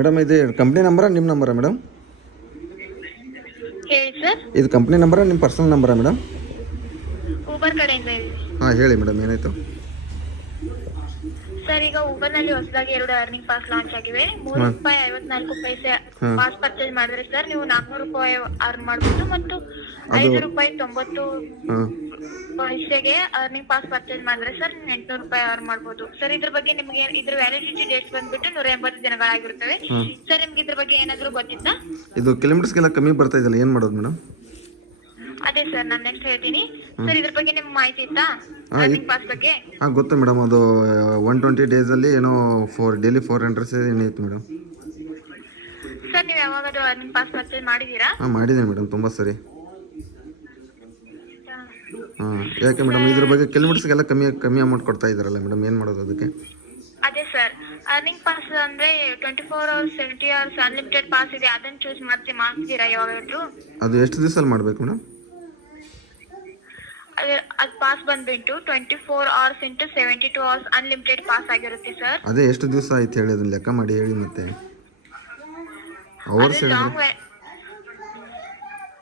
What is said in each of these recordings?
Madam ಇದು company ನಂಬರಾ ನಿಮ್ಮ ನಂಬರಾ madam? ಹೇಳಿ ಸರ್. ಇದು ಕಂಪ್ನಿ ನಂಬರಾ ನಿಮ್ಮ ಪರ್ಸನಲ್ ನಂಬರಾ ಮೇಡಮ್? ಊಬರ್ ಕಡೆಯಿಂದ ಹೇಳಿ. ಹಾಂ ಹೇಳಿ ಮೇಡಮ್, ಏನಾಯಿತು? ಸರ್, ಈಗ ಊಬರ್ನಲ್ಲಿ ಹೊಸದಾಗಿ 2 ಅರ್ನಿಂಗ್ ಪಾಸ್ ಲಾಂಚ್ ಆಗಿವೆ. ₹3.54 ಪಾಸ್ ಪರ್ಚೇಸ್ ಮಾಡಿದ್ರೆ ಸರ್ ನೀವು ₹400 ಅರ್ನ್ ಮಾಡಬಹುದು ಮತ್ತು ₹5.90 ಪೈಸೆಗೆ ಅರ್ನಿಂಗ್ ಪಾಸ್ ಪರ್ಚೇಸ್ ಮಾಡಿದ್ರೆ ಸರ್ ₹800 ಅರ್ನ್ ಮಾಡಬಹುದು. ಸರ್, ಇದ್ರ ಬಗ್ಗೆ ನಿಮಗೆ ಇದ್ರ ವ್ಯಾಲಿಡಿಟಿ ಡೇಟ್ಸ್ ಬಂದ್ಬಿಟ್ಟು 180 ದಿನಗಳಾಗಿರುತ್ತವೆ. ಸರ್, ನಿಮ್ಗೆ ಇದ್ರ ಬಗ್ಗೆ ಏನಾದರೂ ಗೊತ್ತಿತ್ತಾ? ಇದು ಕಿಲೋಮೀಟರ್ಸ್ಗೆಲ್ಲ ಕಮ್ಮಿ ಬರ್ತಾ ಇದೆಯಲ್ಲ, ಏನು ಮಾಡೋದು ಮೇಡಮ್? ಅದೇ ಸರ್, ನಾನು ನೆಕ್ಸ್ಟ್ ಹೇಳ್ತೀನಿ. ಸರ್, ಇದ್ರ ಬಗ್ಗೆ ನಿಮ್ಗೆ ಮಾಹಿತಿ ಇತ್ತಾ ಅರ್ನಿಂಗ್ ಪಾಸ್ ಬಗ್ಗೆ? ಹಾಂ ಗೊತ್ತು ಮೇಡಮ್. ಅದು 120 ಡೇಸಲ್ಲಿ ಏನೋ ಡೈಲಿ 400 ಏನಿತ್ತು ಮೇಡಮ್. ಸರ್, ನೀವು ಯಾವಾಗಾದ್ರೂ ಅರ್ನಿಂಗ್ ಪಾಸ್ ಪರ್ಚೇಸ್ ಮಾಡಿದ್ದೀರಾ? ಹಾಂ ಮಾಡಿದ್ದೀನಿ ಮೇಡಮ್, ತುಂಬ ಸರಿ. ಹಾಂ ಯಾಕೆ ಮೇಡಮ್, ಇದ್ರ ಬಗ್ಗೆ ಕಿಲೋಮೀಟರ್ಸ್ಗೆಲ್ಲ ಕಮ್ಮಿ ಅಮೌಂಟ್ ಕೊಡ್ತಾ ಇದ್ದಾರಲ್ಲ ಮೇಡಮ್, ಏನು ಮಾಡೋದು ಅದಕ್ಕೆ? ಅದೇ ಸರ್, ಅರ್ನಿಂಗ್ ಪಾಸ್ ಅಂದ್ರೆ 24 hours 70 hours ಅನ್ಲಿಮಿಟೆಡ್ ಪಾಸ್ ಇದೆ. ಅದನ್ನ ಚೂಸ್ ಮಾಡ್ತೀರಾ ಯಾವಾಗಾದ್ರೂ? ಅದು ಎಷ್ಟು ದಿವಸದಲ್ಲಿ ಮಾಡಬೇಕು ಮೇಡಮ್? ಅದು ಪಾಸ್ ಬಂದ್ಬಿಟ್ಟು 24 hours into 72 hours unlimited pass ಆಗಿರುತ್ತೆ ಸರ್. ಅದೇ ಎಷ್ಟು ದಿವಸ ಆಯ್ತು ಹೇಳಿ, ಅದನ್ನ ಲೆಕ್ಕ ಮಾಡಿ ಹೇಳಿ. ಮತ್ತೆ ಅವರ್ಸ್ ಹೇಳಿದ್ರೆ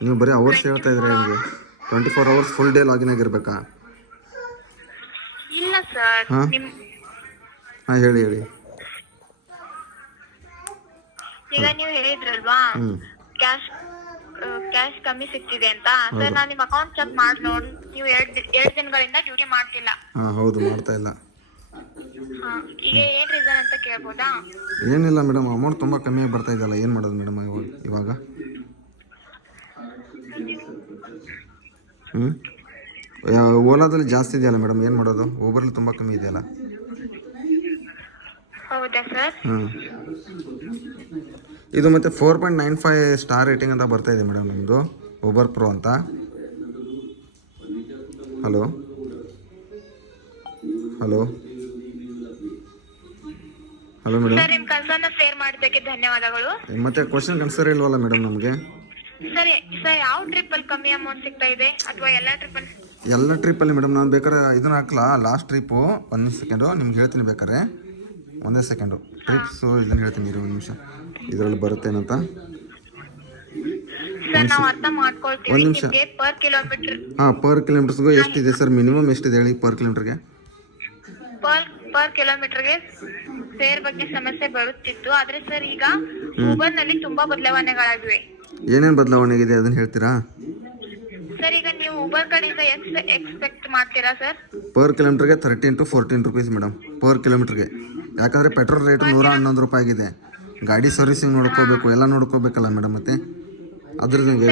ನೀವು ಬರೀ ಅವರ್ಸ್ ಹೇಳ್ತಾ ಇದ್ರೆ ಹೆಂಗೆ? 24 hours ಫುಲ್ ಡೇ ಲಾಗಿನ್ ಆಗಿರ್ಬೇಕಾ? ಇಲ್ಲ ಸರ್. ಹಾಂ ಹೇಳಿ. ಈಗ ನೀವು ಹೇಳಿದ್ರಲ್ವಾ ಕ್ಯಾಶ್ ಕಮ್ಮಿ ಸಿಗ್ತಿದೆ ಅಂತ. ಸರ್, ನಾನು ನಿಮ್ಮ ಅಕೌಂಟ್ ಚೆಕ್ ಮಾಡಿ ನೋಡಿ, ನೀವು 2 ದಿನಗಳಿಂದ ಡ್ಯೂಟಿ ಮಾಡ್ತಿಲ್ಲ. ಹಾಂ ಹೌದು, ಮಾಡ್ತಾ ಇಲ್ಲ. ಈಗ ಏನ್ ರೀಸನ್ ಅಂತ ಕೇಳ್ಬೋದಾ? ಏನಿಲ್ಲ ಮೇಡಮ್, ಅಮೌಂಟ್ ತುಂಬ ಕಮ್ಮಿ ಬರ್ತಾ ಇದೆಯಲ್ಲ, ಏನು ಮಾಡೋದು ಮೇಡಮ್ ಇವಾಗ? ಓಲಾದಲ್ಲಿ ಜಾಸ್ತಿ ಇದೆಯಲ್ಲ ಮೇಡಮ್, ಏನು ಮಾಡೋದು? ಊಬರಲ್ಲಿ ತುಂಬ ಕಮ್ಮಿ ಇದೆಯಲ್ಲ. ಹೌದಾ ಸರ್? ಇದು ಮತ್ತು 4.95 ಸ್ಟಾರ್ ರೇಟಿಂಗ್ ಅಂತ ಬರ್ತಾ ಇದೆ ಮೇಡಮ್ ನಮ್ಮದು ಊಬರ್ ಪ್ರೋ ಅಂತ. Hello madam. ಸರ್, ನಿಮ್ಮ ಕನ್ಸರ್ನ್ ಶೇರ್ ಮಾಡಿದ್ದಕ್ಕೆ ಧನ್ಯವಾದಗಳು. ಮತ್ತೆ ಕ್ವಶನ್ ಆನ್ಸರ್ ಇಲ್ವಲ್ಲ ಮೇಡಮ್ ನಮಗೆ? ಸರ್, ಯಾವ ಟ್ರಿಪ್ ಅಲ್ಲಿ ಕಮ್ಮಿ ಅಮೌಂಟ್ ಸಿಗ್ತಾ ಇದೆ ಅಥವಾ ಎಲ್ಲ ಟ್ರಿಪ್ಪಲ್ಲಿ ಮೇಡಮ್? ನಾನು ಬೇಕಾದ್ರೆ ಇದನ್ನ ಹಾಕ್ಲಾ, ಲಾಸ್ಟ್ ಟ್ರಿಪ್ಪು. ಒಂದು ಸೆಕೆಂಡು ನಿಮ್ಗೆ ಹೇಳ್ತೀನಿ ಬೇಕಾರೆ, ಒಂದೇ ಸೆಕೆಂಡು. ಟ್ರಿಪ್ಸು ಇದನ್ನು ಹೇಳ್ತೀನಿ ಇರೋ 1 ನಿಮಿಷ, ಇದರಲ್ಲಿ ಬರುತ್ತೇನಂತ. ಸರ್, ನಾವು ಅರ್ಥ ಮಾಡ್ಕೊಳ್ತೀವಿ. 1 ನಿಮಿಷ. ಪರ್ ಕಿಲೋಮೀಟರ್ ಪರ್ ಕಿಲೋಮೀಟರ್ಸ್ಗೂ ಎಷ್ಟಿದೆ ಸರ್? ಮಿನಿಮಮ್ ಎಷ್ಟಿದೆ ಹೇಳಿ ಪರ್ ಕಿಲೋಮೀಟರ್ಗೆ? ಪರ್ ಕಿಲೋಮೀಟರ್ಗೆ ಫೇರ್ ಬಗ್ಗೆ ಸಮಸ್ಯೆ ಬರುತ್ತಿತ್ತು. ಆದ್ರೆ ಸರ್, ಈಗ ಊಬರ್ ನಲ್ಲಿ ತುಂಬಾ ಬದಲಾವಣೆಗಳಾಗಿವೆ. ಏನೇನು ಬದಲಾವಣೆ ಆಗಿದೆ ಅದನ್ನ ಹೇಳ್ತೀರಾ? ಸರ್, ಈಗ ನೀವು ಊಬರ್ ಕಡೆಯಿಂದ ಎಕ್ಸ್ಪೆಕ್ಟ್ ಮಾಡ್ತೀರಾ ಸರ್? ಪರ್ ಕಿಲೋಮೀಟರ್ಗೆ 13 to 14 rupees ಮೇಡಮ್, ಪರ್ ಕಿಲೋಮೀಟರ್ಗೆ. ಯಾಕಂದರೆ ಪೆಟ್ರೋಲ್ ರೇಟ್ 111 ರೂಪಾಯಿ ಆಗಿದೆ. ಗಾಡಿ ಸರ್ವಿಸಿಂಗ್ ನೋಡ್ಕೋಬೇಕು, ಎಲ್ಲ ನೋಡ್ಕೋಬೇಕಲ್ಲ ಮೇಡಮ್. ಮತ್ತೆ ಅದ್ರದ್ದು ಒಂದು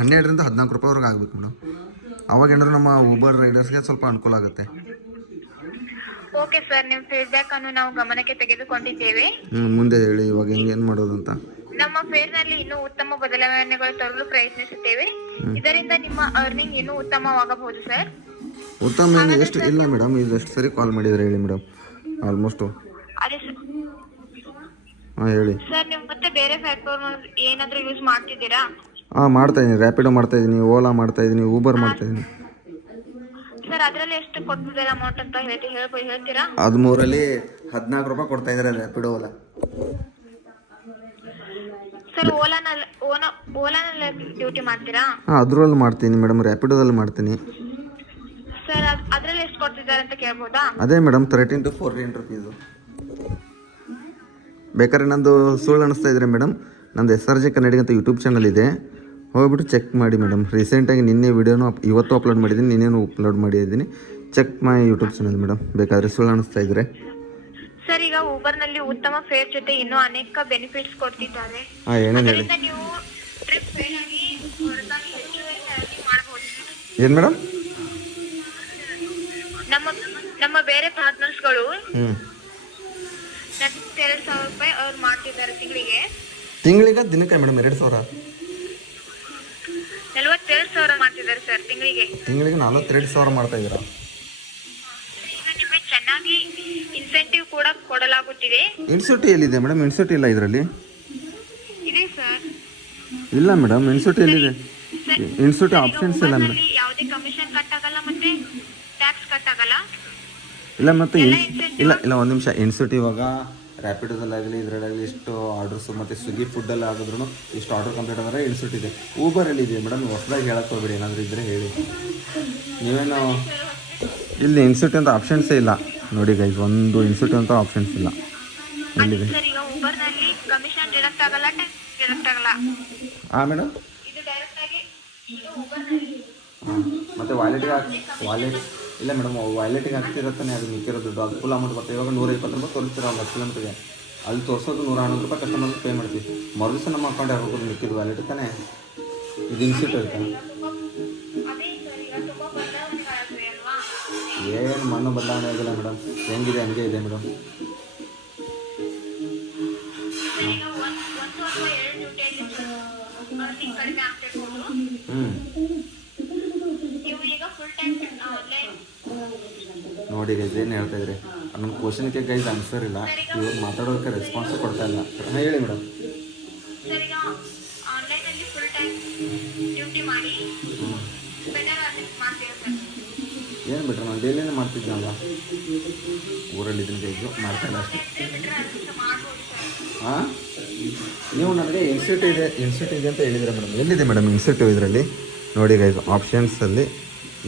12ರಿಂದ 14 ರೂಪಾಯಿವರೆಗೆ ಆಗಬೇಕು ಮೇಡಮ್. ಅವಾಗ ಏನಾದ್ರು ನಮ್ಮ ಊಬರ್ ರೈಡರ್ಸ್ಗೆ ಸ್ವಲ್ಪ ಅನುಕೂಲ ಆಗುತ್ತೆ. ಓಕೆ ಸರ್, ನಿಮ್ಮ ಫೀಡ್ಬ್ಯಾಕ್ ಅನ್ನು ನಾವು ಗಮನಕ್ಕೆ ತೆಗೆದುಕೊಂಡಿದ್ದೇವೆ. ಮುಂದೆ ಹೇಳಿ ಇವಾಗ ಏನು ಮಾಡೋದು ಅಂತ. ನಮ್ಮ ಫೇರ್ ನಲ್ಲಿ ಇನ್ನೂ ಉತ್ತಮ ಬದಲಾವಣೆಗಳು ತರಲು ಪ್ರಯತ್ನಿಸುತ್ತೇವೆ. ಇದರಿಂದ ನಿಮ್ಮ ಅರ್ನಿಂಗ್ ಇನ್ನೂ ಉತ್ತಮವಾಗಬಹುದು ಸರ್. ಉತ್ತಮ ಎಷ್ಟು ಇಲ್ಲ ಮೇಡಮ್, ಇದು ಎಷ್ಟು ಸರಿ ಕಾಲ್ ಮಾಡಿದ್ರೆ ಹೇಳಿ ಮೇಡಮ್? ಆಲ್ಮೋಸ್ಟ್. ಅದೇ ಸರ್. ಹೇಳಿ ಸರ್, ನೀವು ಮತ್ತೆ ಬೇರೆ ಪ್ಲಾಟ್ಫಾರ್ಮ್ ಏನಾದರೂ ಯೂಸ್ ಮಾಡ್ತಿದ್ದೀರಾ? ಮಾಡ್ತಾ ಇದ್ದೀನಿ. ರ್ಯಾಪಿಡೋ ಮಾಡ್ತಾ ಇದ್ದೀನಿ, ಓಲಾ ಮಾಡ್ತಾ ಇದ್ದೀನಿ, ಊಬರ್ ಮಾಡ್ತಾ ಇದ್ದೀನಿ. ಸರ್, ಅದರಲ್ಲಿ ಎಷ್ಟು ಕೊಡ್ತಿದ್ದಾರೆ ಅಮೌಂಟ್ ಅಂತ ಹೇಳ್ತೀರಾ? 13ರಲ್ಲಿ 14 ರೂಪಾಯಿ ಕೊಡ್ತಾ ಇದ್ದಾರೆ ರ್ಯಾಪಿಡೋ ಓಲಾ. ಸರ್, ಓಲಾನಲ್ಲಿ ಡ್ಯೂಟಿ ಮಾಡ್ತೀರಾ? ಅದರಲ್ಲಿ ಮಾಡ್ತೀನಿ ಮೇಡಮ್, ರ್ಯಾಪಿಡೋದಲ್ಲಿ ಮಾಡ್ತೀನಿ. ಸರ್, ಅದರಲ್ಲಿ ಎಷ್ಟು ಕೊಡ್ತಿದ್ದಾರೆ ಅಂತ ಕೇಳ್ಬೋದಾ? ಅದೇ ಮೇಡಮ್ 13 to 14 rupees. ಬೇಕಾದ್ರೆ ನಂದು ಸುಳ್ಳು ಅನಿಸ್ತಾ ಇದ್ರೆ ಮೇಡಮ್, ನಂದು SRJ ಕನ್ನಡಿಗ ಅಂತ ಯೂಟ್ಯೂಬ್ ಚಾನಲ್ ಇದೆ, ಹೋಗ್ಬಿಟ್ಟು ಚೆಕ್ ಮಾಡಿ ಮೇಡಮ್. ರೀಸೆಂಟಾಗಿ ನಿನ್ನೆ ವಿಡಿಯೋನು ಇವತ್ತು ಅಪ್ಲೋಡ್ ಮಾಡಿದ್ದೀನಿ, ನಿನ್ನೇನು ಅಪ್ಲೋಡ್ ಮಾಡಿದ್ದೀನಿ. Check my YouTube channel madam, ಬೇಕಾದರೆ ಸುಳ್ಳು ಅನಿಸ್ತಾ ಇದ್ರೆ. ಸರ್, ಈಗ ಊಬರ್ನಲ್ಲಿ ಉತ್ತಮ ಫೇರ್ ಜೊತೆ ಇನ್ನೂ ಅನೇಕ ಬೆನಿಫಿಟ್ಸ್ ಕೊಡ್ತಿದ್ದಾರೆ. ಏನೇನು ಹೇಳಿ? ನೀವು ಟ್ರಿಪ್ ಫೇರ್ ಆಗಿ ಮಾಡಬಹುದು. ಏನು ಮೇಡಮ್? ನಮ್ಮ ಬೇರೆ ಪಾರ್ಟ್ನರ್ಸ್ಗಳು 42,000 ರೂಪಾಯಿ ಅವ್ರು ಮಾಡ್ತಿದ್ದಾರೆ ತಿಂಗಳಿಗೆ. ದಿನಕ್ಕೆ ಮೇಡಮ್ 2,000? 42,000 ಮಾಡ್ತಿದ್ದಾರೆ ಸರ್ ತಿಂಗಳಿಗೆ. 42,000 ಮಾಡ್ತಾ ಇದ್ದೀರಾ? ನಿಮಗೆ ಚೆನ್ನಾಗಿ ಇನ್ಸೆಂಟಿವ್ ಕೂಡ ಕೊಡಲಾಗುತ್ತಿದೆ. ಇನ್ಸೆಂಟಿವ್ ಎಲ್ಲಿದೆ ಮೇಡಮ್? ಇನ್ಸೆಂಟಿವ್ ಇಲ್ಲ ಇದರಲ್ಲಿ. ಇದೆ ಸರ್. ಇಲ್ಲ ಮೇಡಮ್, ಇನ್ಸೆಂಟಿವ್ ಎಲ್ಲಿದೆ? ಇನ್ಸೆಂಟಿವ್ ಆಪ್ಷನ್ಸ್ ಇಲ್ಲ ಮೇಡಮ್. ಯಾವುದೇ ಕಮಿಷನ್ ಕಟ್ ಆಗಲ್ಲ ಮತ್ತೆ ಟ್ಯಾಕ್ಸ್ ಕಟ್ ಆಗಲ್ಲ. ಇಲ್ಲ ಮತ್ತೆ ಇಲ್ಲ 1 ನಿಮಿಷ. ಇನ್ಸೆಂಟಿವ್ ಇವಾಗ ರ್ಯಾಪಿಡೋದಲ್ಲಾಗಲಿ ಇದರಲ್ಲಾಗಲಿ ಇಷ್ಟು ಆರ್ಡರ್ಸು ಮತ್ತು ಸ್ವಿಗ್ಗಿ ಫುಡ್ಡಲ್ಲಿ ಆಗಿದ್ರು ಇಷ್ಟು ಆರ್ಡರ್ ಕಂಪ್ಲೀಟ್ ಅಂದರೆ ಇನ್ಸ್ಟಿಟ್ಯೂಟ್ ಇದೆ. ಊಬರಲ್ಲಿ ಇದೆ ಮೇಡಮ್, ಹೊಸದಾಗಿ ಹೇಳಕ್ಕೆ ಹೋಗ್ಬೇಡಿ, ಏನಾದರೂ ಇದ್ದರೆ ಹೇಳಿ. ನೀವೇನು ಇಲ್ಲಿ ಇನ್ಸ್ಟಿಟ್ಯೂಟ್ ಅಂತ ಆಪ್ಷನ್ಸೇ ಇಲ್ಲ ನೋಡಿ ಗೈಸ್, ಒಂದು ಇನ್ಸ್ಟಿಟ್ಯೂಟ್ ಅಂತ ಆಪ್ಷನ್ಸ್ ಇಲ್ಲ. ಎಲ್ಲಿದೆ ಸರ್ ಈಗ ಊಬರ್ನಲ್ಲಿ ಕಮಿಷನ್ ಡಿಡಕ್ಟ್ ಆಗಲ್ಲ, ಟ್ಯಾಕ್ಸ್ ಡಿಡಕ್ಟ್ ಆಗಲ್ಲ. ಹಾಂ ಮೇಡಮ್. ಇದು ಡೈರೆಕ್ಟ್ ಆಗಿ ಇದು ಊಬರ್ನಲ್ಲಿ ಹಾಂ ಮತ್ತು ವಾಲೆಟ್ ಇಲ್ಲ ಮೇಡಮ್, ವಾಲೆಟಿಗೆ ಹಾಕ್ತಿರತ್ತಾನೆ ಅದು ಮಿಕ್ಕಿರೋ ದುಡ್ಡು, ಅದು ಫುಲ್ ಅಮೌಂಟ್ ಬರ್ತದೆ. ಇವಾಗ 120 ರೂಪಾಯಿ ತೋರಿಸ್ತೀರ ಒಂದು 10 ಕಿಲೋಮೀಟ್ರಿಗೆ, ಅಲ್ಲಿ ತೋರಿಸೋದು 111 ರೂಪಾಯಿ ಕಸ್ಟಮರ್ಗೆ ಪೇ ಮಾಡ್ತೀವಿ. ಮರುದಿವಸ ನಮ್ಮ ಅಕೌಂಟ್ ಹಾಕೋದು ಮಿಕ್ಕಿದ್ದು ವ್ಯಾಲೆಟ್ ತಾನೇ, ಇದು ಇನ್ಸ್ಟಿಟ್ಯೂಟ್ ಇರುತ್ತೆ. ಅದೇ ಸರ್ ಈಗ ತುಂಬಾ ಬದಲಾವಣೆಗಳಾಗಿವೆ ಅಲ್ವಾ? ಏನು ಮಣ್ಣು ಬದಲಾವಣೆ ಆಗಿಲ್ಲ ಮೇಡಮ್, ಹೆಂಗಿದೆ ಹಂಗೆ ಇದೆ ಮೇಡಮ್. ಸರ್ ಈಗ ಒಂದು ಅಥವಾ ಎರಡು ಡ್ಯೂಟಿಯಲ್ಲಿ ಅರ್ನಿಂಗ್ ಕಡಿಮೆ ಆಗ್ತಿರ್ಬೋದು. ನೀವು ಈಗ ಫುಲ್ ಟೈಮ್ ಆನ್ಲೈನ್ ನೋಡಿ ಗೈಸ್ ಏನು ಹೇಳ್ತಾ ಇದ್ರಿ, ನನ್ನ ಕ್ವಶನ್ಗೆ ಗೈಸ್ ಆನ್ಸರ್ ಇಲ್ಲ, ಇವ್ರು ಮಾತಾಡೋದಕ್ಕೆ ರೆಸ್ಪಾನ್ಸ್ ಕೊಡ್ತಾ ಇಲ್ಲ. ಹಾಂ ಹೇಳಿ ಮೇಡಮ್. ಸರ್ ಈಗ ಆನ್ಲೈನಲ್ಲಿ ಫುಲ್ ಟೈಮ್ ಡ್ಯೂಟಿ ಮಾಡಿ ಬೆಟರ್ ಅರ್ನಿಂಗ್ ಮಾಡ್ತೀರಾ ಸರ್? ಏನು ಬಿಟ್ರೆ ನಾನು ಡೈಲಿನೇ ಮಾಡ್ತಿದ್ನಲ್ಲ, ಊರಲ್ಲಿದ್ದೀನಿ ಗೈಸು, ಮಾಡ್ತಾ ಇಲ್ಲ ಅಷ್ಟೇ. ಬೆಟರ್ ಅರ್ನಿಂಗ್ ಮಾಡ್ಬೋದು ಸರ್. ಹಾಂ ನೀವು ನನಗೆ ಇನ್ಸ್ಟಿಟ್ಯೂಟ್ ಇದೆ ಅಂತ ಹೇಳಿದ್ರೆ ಮೇಡಮ್, ಎಲ್ಲಿದೆ ಮೇಡಮ್ ಇನ್ಸ್ಟಿಟ್ಯೂಟ್ ಇದರಲ್ಲಿ? ನೋಡಿ ಗೈಸ್ ಆಪ್ಷನ್ಸಲ್ಲಿ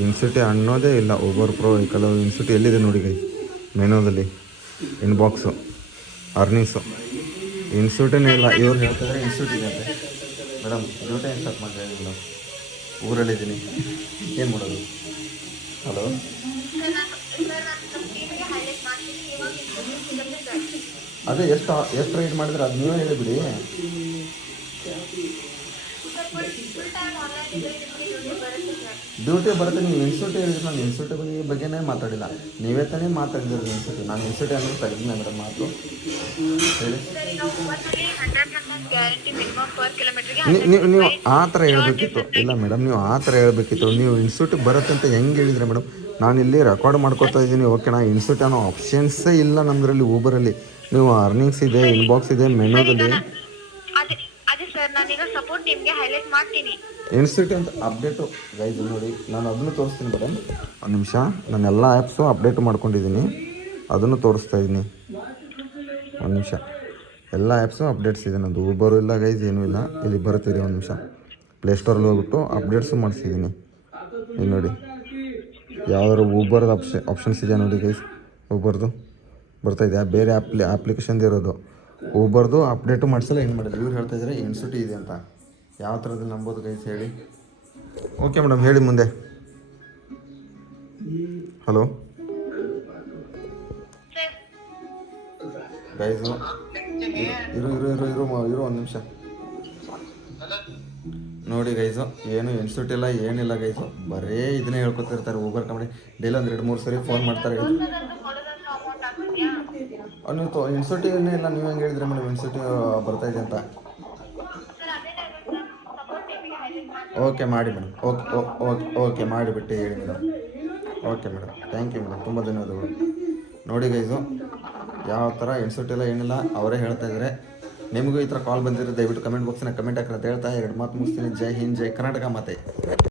ಇನ್ಸ್ಟಿಟ್ಯೂಟ್ ಅನ್ನೋದೇ ಇಲ್ಲ. ಊಬರ್ ಪ್ರೋ ಕೆಲವು ಇನ್ಸ್ಟಿಟ್ಯೂಟ್ ಎಲ್ಲಿದೆ ನೋಡಿ ಗೈಸ್, ಮೆನೋದಲ್ಲಿ ಇನ್ಬಾಕ್ಸು ಅರ್ನಿಂಗ್ಸು ಇನ್ಸ್ಟಿಟ್ಯೂಟೇ ಇಲ್ಲ. ಇವ್ರು ಹೇಳ್ತಿದ್ರೆ ಇನ್ಸ್ಟಿಟ್ಯೂಟ್ ಇದೆ ಅಂತೆ ಮೇಡಮ್. ಡ್ಯೂಟಿ ಏನು ಸ್ಟಾರ್ಟ್ ಮಾಡಿರಿ ಮೇಡಮ್, ಊರಲ್ಲಿದ್ದೀನಿ, ಏನು ಮಾಡೋದು? ಹಲೋ ಸರ್ ನಾನು ನಮ್ಮ ಟೀಮಿಗೆ ಹೈಲೈಟ್ ಮಾಡ್ತೀನಿ, ಇವಾಗ ಇನ್ಫಾರ್ಮೇಷನ್ ಸಿಗುತ್ತೆ ಸರ್. ಅದೇ ಎಷ್ಟು ರೈಡ್ ಮಾಡಿದ್ರೆ ಅದು ನೀವೇ ಹೇಳಿಬಿಡಿ. ಫುಲ್ ಟೈಮ್ ಆನ್ಲೈನ್ ಇದ್ರೆ ನಿಮಗೆ ಡ್ಯೂಟಿ ಬರುತ್ತೆ ಸರ್. ಡ್ಯೂಟಿ ಬರುತ್ತೆ. ನೀವು ಇನ್ಸ್ಟಿಟ್ಯೂಟ್ ಹೇಳಿದ್ರೆ ನಾನು ಇನ್ಸ್ಟಿಟ್ಯೂಟ್ ಬಗ್ಗೆನೇ ಮಾತಾಡಿಲ್ಲ, ನೀವೇ ತಾನೇ ಮಾತಾಡಿದ್ರು ಇನ್ಸ್ಟಿಟ್ಯೂಟ್. ನಾನು ಇನ್ಸ್ಟಿಟ್ಯೂಟ್ ಅನ್ನೋದು ತೆಗೆದಿಲ್ಲ ಮೇಡಮ್ ಮಾತು ಹೇಳಿ. ಸರ್ ಈಗ ಊಬರ್ನಲ್ಲಿ 100% ಗ್ಯಾರಂಟಿ ಮಿನಿಮಮ್ ಪರ್ ಕಿಲೋಮೀಟರ್ಗೆ ನೀವು ಆ ಥರ ಹೇಳ್ಬೇಕಿತ್ತು. ಇಲ್ಲ ಮೇಡಮ್, ನೀವು ಆ ಥರ ಹೇಳ್ಬೇಕಿತ್ತು. ನೀವು ಇನ್ಸ್ಟಿಟ್ಯೂಟ್ ಬರುತ್ತೆ ಅಂತ ಹೆಂಗೆ ಹೇಳಿದ್ರೆ ಮೇಡಮ್? ನಾನು ಇಲ್ಲಿ ರೆಕಾರ್ಡ್ ಮಾಡ್ಕೊತಾ ಇದ್ದೀನಿ, ಓಕೆನಾ? ಇನ್ಸ್ಟಿಟ್ಯೂಟ್ ಅನ್ನೋ ಆಪ್ಷನ್ಸೇ ಇಲ್ಲ ನಮ್ಮದ್ರಲ್ಲಿ ಊಬರಲ್ಲಿ. ನೀವು ಅರ್ನಿಂಗ್ಸ್ ಇದೆ, ಇನ್ಬಾಕ್ಸ್ ಇದೆ, ಮೆನೋದಲ್ಲಿ. ಅದೇ ಸರ್ ನಾನೀಗ ಸಪೋರ್ಟ್ ಟೀಮ್ಗೆ ಹೈಲೈಟ್ ಮಾಡ್ತೀನಿ. ಇನ್ಸ್ಟಿಟ್ಯೂಟ್ ಅಂತ ಅಪ್ಡೇಟು ಗೈಸ್ ನೋಡಿ, ನಾನು ಅದನ್ನು ತೋರಿಸ್ತೀನಿ ಮೇಡಮ್. ಒಂದು ನಿಮಿಷ, ನಾನು ಎಲ್ಲ ಆ್ಯಪ್ಸು ಅಪ್ಡೇಟ್ ಮಾಡ್ಕೊಂಡಿದ್ದೀನಿ, ಅದನ್ನು ತೋರಿಸ್ತಾ ಇದ್ದೀನಿ. ಒಂದು ನಿಮಿಷ, ಎಲ್ಲ ಆ್ಯಪ್ಸು ಅಪ್ಡೇಟ್ಸ್ ಇದೆ ನಂದು. ಊಬರು ಇಲ್ಲ ಗೈಸ್, ಏನೂ ಇಲ್ಲ. ಇಲ್ಲಿ ಬರ್ತೀರಿ ಒಂದು ನಿಮಿಷ, ಪ್ಲೇಸ್ಟೋರಲ್ಲಿ ಹೋಗ್ಬಿಟ್ಟು ಅಪ್ಡೇಟ್ಸು ಮಾಡಿಸಿದ್ದೀನಿ. ಇಲ್ಲಿ ನೋಡಿ, ಯಾವ್ದಾದ್ರು ಊಬರ್ದು ಆಪ್ಷನ್ಸ್ ಇದೆ ನೋಡಿ ಗೈಸ್, ಊಬರ್ದು ಬರ್ತಾಯಿದೆ. ಬೇರೆ ಅಪ್ಲಿಕೇಶನ್ದು ಇರೋದು ಊಬರ್ದು ಅಪ್ಡೇಟು ಮಾಡಿಸಲ್ಲ. ಏನು ಮಾಡಿದ್ರು ಇವ್ರು ಹೇಳ್ತಾ ಇದ್ದಾರೆ ಇನ್ಸ್ಟಿಟ್ಯೂಟ್ ಇದೆ ಅಂತ. ಯಾವ ಥರದಲ್ಲಿ ನಂಬೋದು ಗೈಸ್ ಹೇಳಿ? ಓಕೆ ಮೇಡಮ್, ಹೇಳಿ ಮುಂದೆ. ಹಲೋ ಗೈಸು, ಇರು ಒಂದು ನಿಮಿಷ ನೋಡಿ ಗೈಸು. ಏನು ಇನ್ಸ್ಟಿಟ್ಯೂಟ್ ಇಲ್ಲ, ಏನಿಲ್ಲ ಗೈಸು, ಬರೀ ಇದನ್ನೇ ಹೇಳ್ಕೊತಿರ್ತಾರೆ ಊಬರ್ ಕಂಪ್ನಿ. ಡೈಲಿ ಒಂದು 2-3 ಸರಿ ಫೋನ್ ಮಾಡ್ತಾರೆ ಗೈಸ್. ನೀವು ಇನ್ಸ್ಟಿಟ್ಯೂಟೇ ಇಲ್ಲ, ನೀವು ಹೆಂಗೆ ಹೇಳಿದ್ರೆ ಮೇಡಮ್ ಇನ್ಸ್ಟಿಟ್ಯೂಟ್ ಬರ್ತಾಯಿದೆ ಅಂತ? ಓಕೆ ಮಾಡಿ ಮೇಡಮ್, ಓಕೆ ಮಾಡಿಬಿಟ್ಟು ಹೇಳಿ madam. Okay madam, thank you madam, ತುಂಬ ಧನ್ಯವಾದಗಳು. ನೋಡಿ ಗೈಸು, ಯಾವ ಥರ ಇನ್ಸ್ಟಿಟ್ಯೂಟ್ ಇಲ್ಲ ಏನಿಲ್ಲ ಅವರೇ ಹೇಳ್ತಾ ಇದ್ದಾರೆ. ನಿಮಗೂ ಈ ಥರ ಕಾಲ್ ಬಂದಿರೋ ದಯವಿಟ್ಟು ಕಮೆಂಟ್ ಬಾಕ್ಸ್ನ ಕಮೆಂಟ್ ಹಾಕಿ ಅಂತ ಹೇಳ್ತಾ 2 ಮಾತು ಮುಗಿಸ್ತೀನಿ. ಜೈ ಹಿಂದ್, ಜೈ ಕರ್ನಾಟಕ ಮಾತೆ.